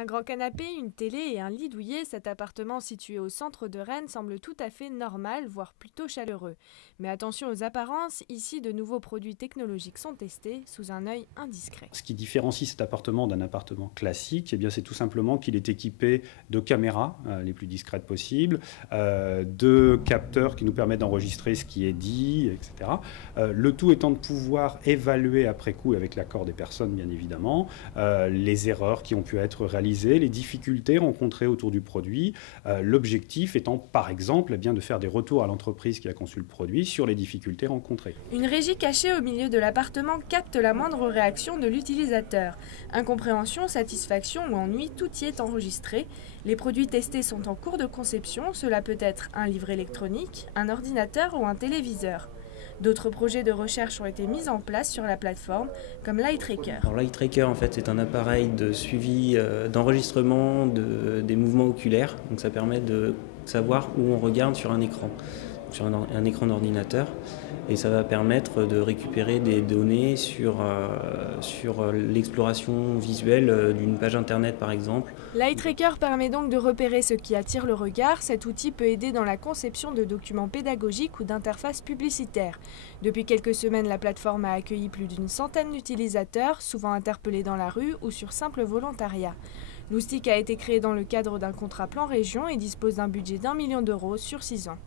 Un grand canapé, une télé et un lit douillet, cet appartement situé au centre de Rennes semble tout à fait normal, voire plutôt chaleureux. Mais attention aux apparences, ici de nouveaux produits technologiques sont testés sous un œil indiscret. Ce qui différencie cet appartement d'un appartement classique, c'est tout simplement qu'il est équipé de caméras les plus discrètes possibles, de capteurs qui nous permettent d'enregistrer ce qui est dit, etc. Le tout étant de pouvoir évaluer après coup, avec l'accord des personnes bien évidemment, les erreurs qui ont pu être réalisées, les difficultés rencontrées autour du produit, l'objectif étant par exemple de faire des retours à l'entreprise qui a conçu le produit sur les difficultés rencontrées. Une régie cachée au milieu de l'appartement capte la moindre réaction de l'utilisateur. Incompréhension, satisfaction ou ennui, tout y est enregistré. Les produits testés sont en cours de conception, cela peut être un livre électronique, un ordinateur ou un téléviseur. D'autres projets de recherche ont été mis en place sur la plateforme, comme l'EyeTracker. L'EyeTracker, en fait, c'est un appareil de suivi d'enregistrement des mouvements oculaires. Donc ça permet de savoir où on regarde sur un écran, sur un écran d'ordinateur. Et ça va permettre de récupérer des données sur l'exploration visuelle d'une page internet par exemple. L'EyeTracker permet donc de repérer ce qui attire le regard. Cet outil peut aider dans la conception de documents pédagogiques ou d'interfaces publicitaires. Depuis quelques semaines, la plateforme a accueilli plus d'une centaine d'utilisateurs, souvent interpellés dans la rue ou sur simple volontariat. Loustic a été créé dans le cadre d'un contrat plan région et dispose d'un budget d'1 million d'euros sur 6 ans.